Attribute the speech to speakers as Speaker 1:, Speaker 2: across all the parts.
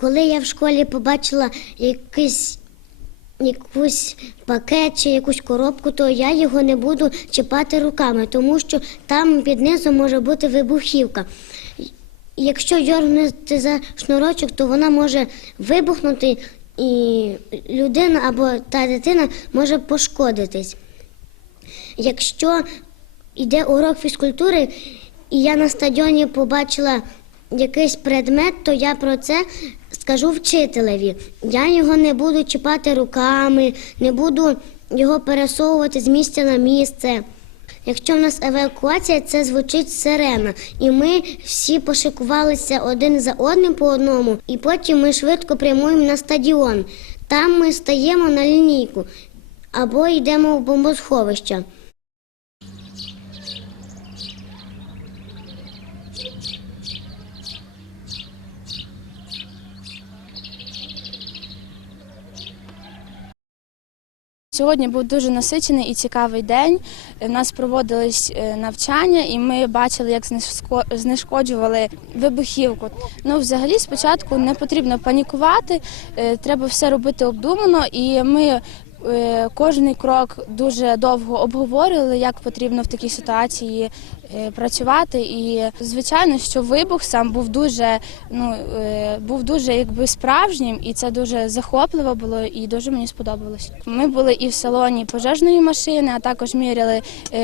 Speaker 1: Коли я в школі побачила якийсь, якусь пакет чи якусь коробку, то я його не буду чіпати руками, тому що там під низом може бути вибухівка. Якщо дьорнути за шнурочок, то вона може вибухнути, і людина або та дитина може пошкодитись. Якщо йде урок фізкультури, і я на стадіоні побачила якийсь предмет, то я про це скажу вчителеві. Я його не буду чіпати руками, не буду його пересовувати з місця на місце. Якщо в нас евакуація, це звучить сирена, і ми всі пошикувалися один за одним по одному, і потім ми швидко прямуємо на стадіон. Там ми стаємо на лінійку або йдемо в бомбосховище.
Speaker 2: Сьогодні був дуже насичений і цікавий день. У нас проводились е, навчання, і ми бачили, як знешкоджували вибухівку. Ну, взагалі, спочатку не потрібно панікувати, е, треба все робити обдумано, і ми. Е, Кожний крок дуже довго обговорювали, як потрібно в такій ситуації е, працювати. І звичайно, що вибух сам був дуже ну е, був дуже якби справжнім, і це дуже захопливо було і дуже мені сподобалось. Ми були і в салоні пожежної машини, а також міряли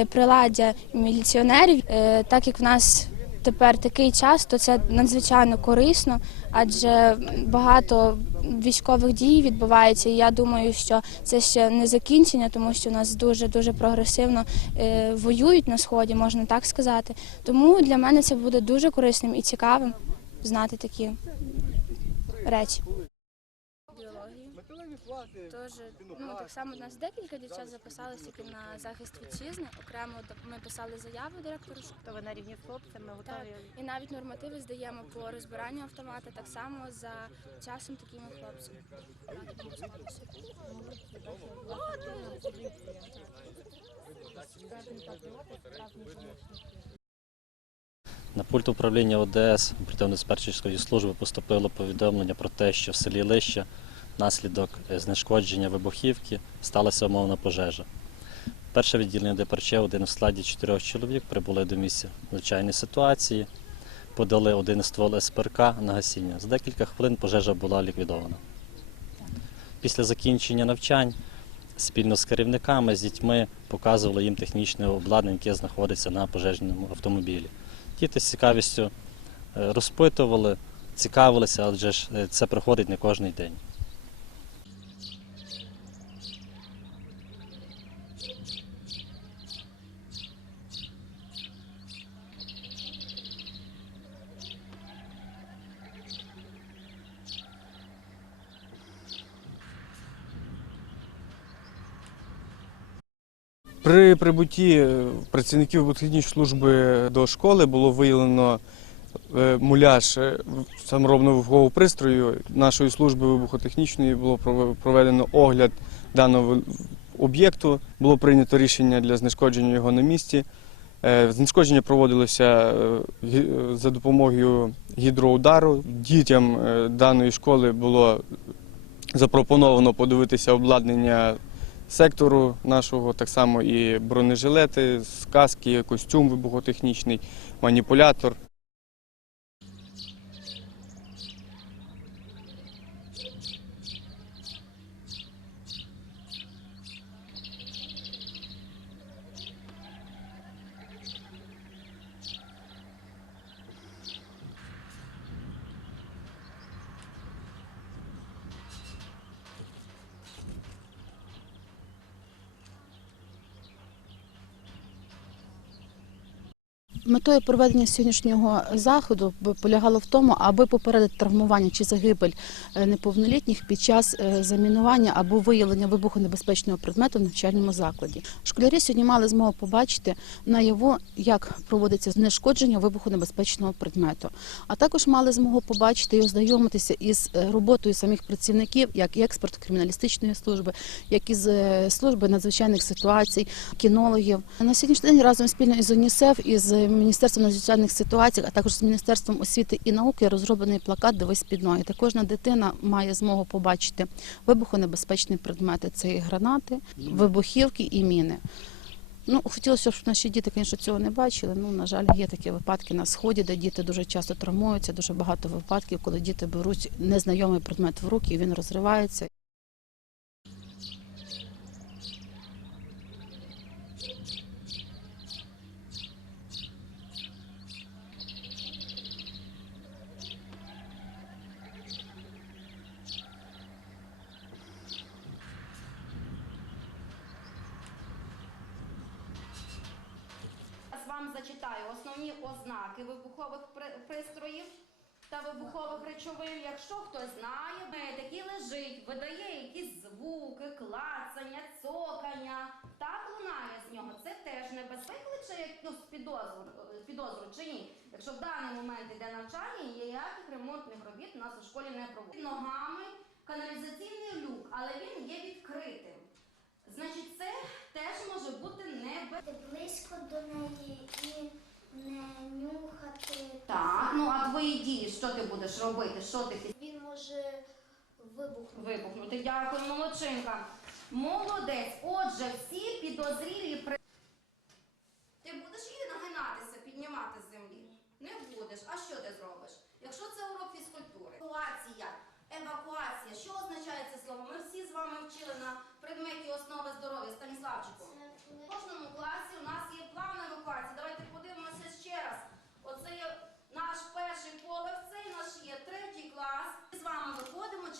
Speaker 2: приладдя міліціонерів. Так як в нас тепер такий час, то це надзвичайно корисно, адже багато військових дій відбувається. І я думаю, що це ще не закінчення, тому що нас дуже дуже прогресивно е, воюють на сході, можна так сказати. Тому для мене це буде дуже корисним і цікавим знати такі речі. Тож, ну так само у нас декілька дівчат записалися тільки на захист вітчизни. Окремо ми писали заяву директору.
Speaker 3: То ви на рівні з хлопцями
Speaker 2: Так,
Speaker 3: готові?
Speaker 2: і навіть нормативи здаємо по розбиранню автомата так само за часом такими хлопцями.
Speaker 4: На пульт управління ОДС оперативно-диспетчерської служби поступило повідомлення про те, що в селі Лища внаслідок е, знешкодження вибухівки сталася умовна пожежа. Перше відділення ДПРЧ, один в складі чотирьох чоловік, прибули до місця надзвичайної ситуації, подали один ствол СПРК на гасіння. За декілька хвилин пожежа була ліквідована. Після закінчення навчань спільно з керівниками, з дітьми показували їм технічне обладнання, яке знаходиться на пожежному автомобілі. Діти з цікавістю е, розпитували, цікавилися, адже ж е, це проходить не кожен день.
Speaker 5: При прибутті е, працівників вибухотехнічної служби до школи було виявлено е, муляж е, саморобного вибухового пристрою. Нашої служби вибухотехнічної було проведено огляд даного об'єкту. Було прийнято рішення для знешкодження його на місці. Знешкодження проводилося за допомогою гідроудару. Дітям даної школи було запропоновано подивитися обладнання сектору нашого, так само і бронежилети, каски, костюм вибухотехнічний, маніпулятор.
Speaker 3: Метою проведення сьогоднішнього заходу полягало в тому, аби попередити травмування чи загибель е, неповнолітніх під час е, замінування або виявлення вибухонебезпечного предмету в навчальному закладі. Школярі сьогодні мали змогу побачити наяву, як проводиться знешкодження вибухонебезпечного предмету, а також мали змогу побачити і ознайомитися із е, роботою самих працівників, як і криміналістичної служби, як із е, служби надзвичайних ситуацій, кінологів. На сьогоднішній день разом спільно із УНІСЕФ із
Speaker 6: Міністерством надзвичайних ситуацій, а також з Міністерством освіти і науки розроблений плакат Дивись під ноги. Та кожна дитина має змогу побачити вибухонебезпечні предмети. Це і гранати, вибухівки і міни. Ну, хотілося, щоб наші діти, звісно, цього не бачили. Ну, на жаль, є такі випадки на сході, де діти дуже часто травмуються. Дуже багато випадків, коли діти беруть незнайомий предмет в руки, і він розривається.
Speaker 7: Зараз вам зачитаю основні ознаки вибухових пристроїв та вибухових речовин. Якщо хтось знає, який лежить, видає якісь звуки, клацання, цокання, так лунає з нього. Це теж небезпека, викличе якусь підозру, підозру чи ні. Якщо в даний момент йде навчання, ніяких ремонтних робіт у нас у школі не проводять. Ногами каналізаційний люк, але він є відкритим. Значить, це теж може бути небезпечно.
Speaker 8: Бути близько до неї і не нюхати.
Speaker 7: Так, ну а твої дії, що ти будеш робити? Що ти
Speaker 8: Він може вибухнути.
Speaker 7: вибухнути? Дякую, молодчинка. Молодець. Отже, всі підозрілі при. Ти будеш її нагинатися, піднімати з землі? Не будеш. А що ти зробиш? Якщо це урок фізкультури, евакуація, евакуація. Що означає це слово? Ми всі з вами вчили на предметі основи здоров'я Станіславчику.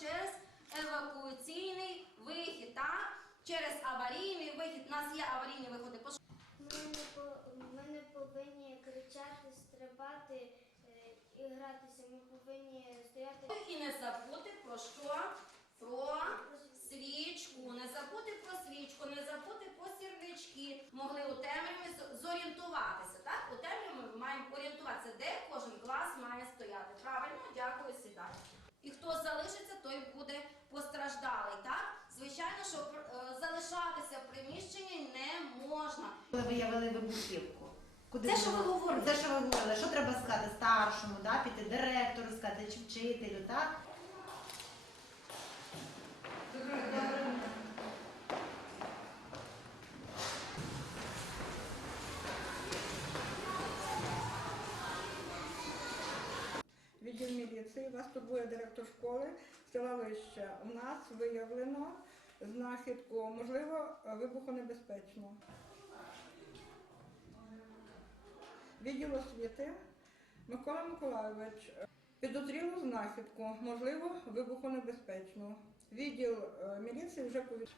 Speaker 7: Через евакуаційний вихід, так? Через аварійний вихід. У нас є аварійні виходи.
Speaker 8: Ми не, повинні кричати, стрибати е, і гратися. Ми повинні стояти.
Speaker 7: І не забути про що? Про свічку. Не забути про свічку, не забути про сірнички. Могли у темряві з- зорієнтуватися. Так? У темряві ми маємо орієнтуватися, де кожен клас має стояти. Правильно, дякую, сідай. І хто залишиться, той буде постраждалий. Так? Звичайно, що е, залишатися в приміщенні не можна.
Speaker 1: Коли виявили вибухівку. Куди
Speaker 7: Це, що ви говорили.
Speaker 1: Це, що ви говорили. Що треба сказати старшому, да? піти директору сказати чи вчителю, так?
Speaker 9: Відділ міліції, вас турбує директор школи села Лище. У нас виявлено знахідку, можливо, вибухонебезпечну. Відділ освіти Микола Миколайович. Підозрілу знахідку, можливо, вибухонебезпечну. Відділ е, міліції вже повідомив.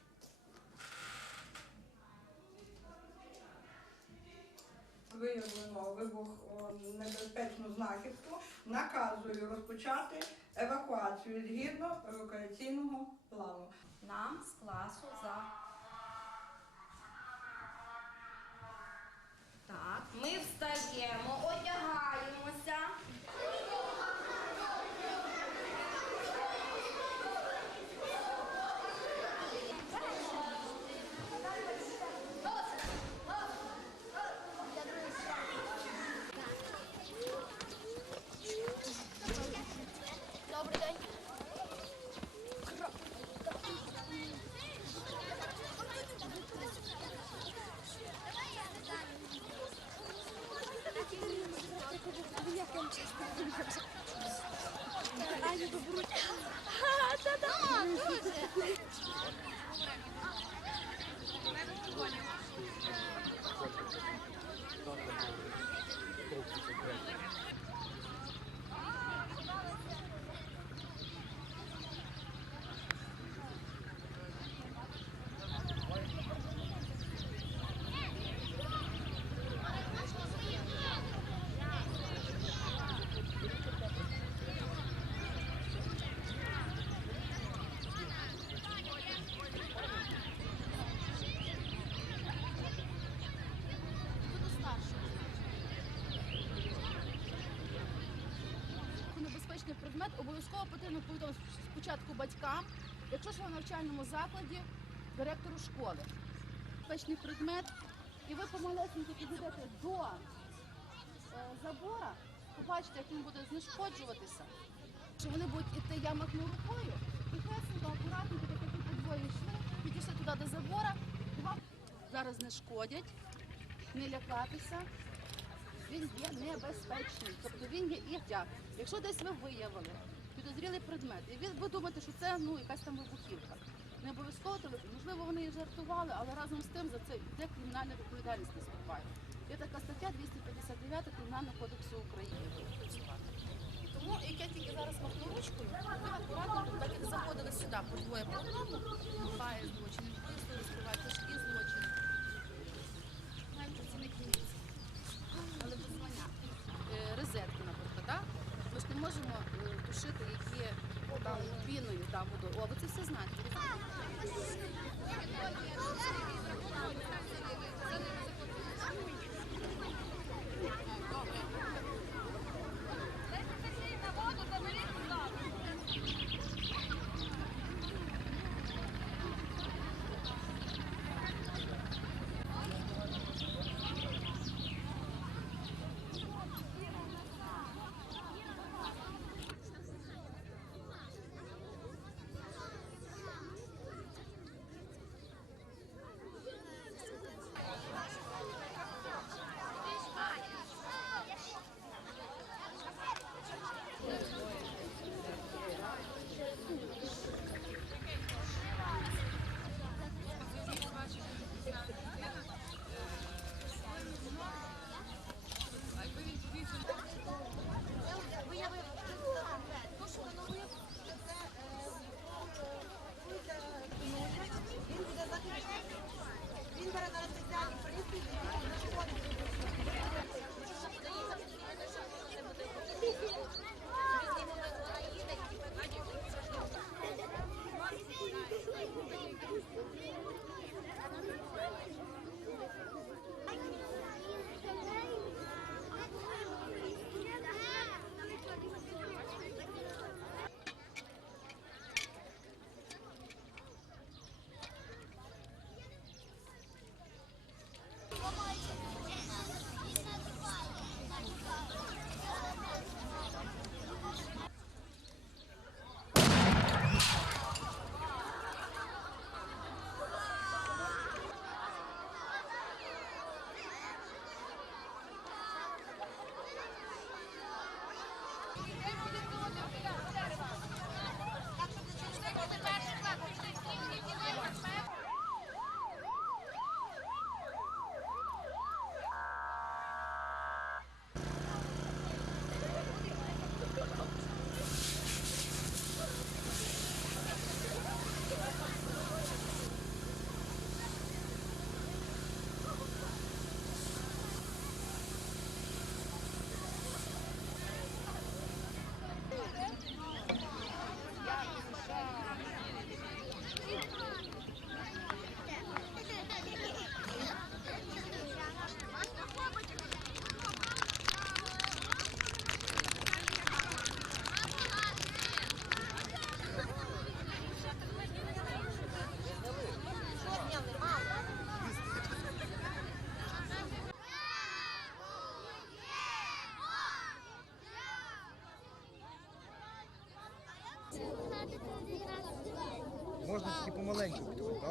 Speaker 9: Виявлено вибухонебезпечну знахідку. Наказую розпочати евакуацію згідно евакуаційного плану.
Speaker 7: Нам з класу за. Так, ми
Speaker 6: небезпечний обов'язково потрібно повідомити спочатку батькам, якщо ви в навчальному закладі, директору школи. Безпечний предмет, і ви помалесенько підійдете до
Speaker 3: е, забора, побачите, як він буде знешкоджуватися. Що вони будуть іти, я рукою, і хрестенько, акуратненько, так як ви подвоє йшли, підійшли туди до забора, вам зараз знешкодять, не лякатися. Він є небезпечний, тобто він є і тяг. Якщо десь ви виявили підозрілий предмет, і ви, думаєте, що це ну якась там вибухівка. Не обов'язково телефон. Можливо, вони і жартували, але разом з тим за це йде кримінальна відповідальність наступає. Є така стаття 259 Кримінального кодексу України. Тому, як я тільки зараз махну ручкою, ви акуратно, так як заходили сюди по двоє по одному, буває злочин, піною там водою. О, ви це все знаєте.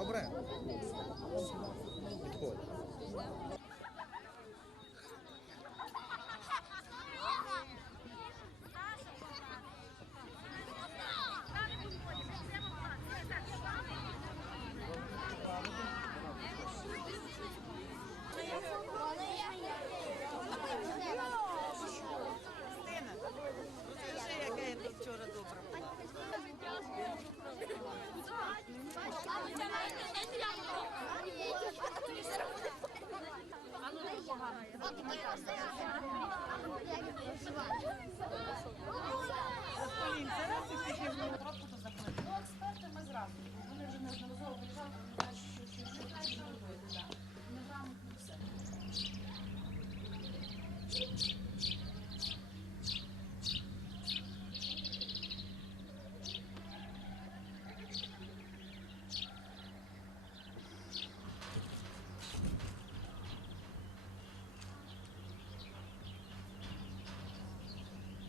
Speaker 10: 危ない。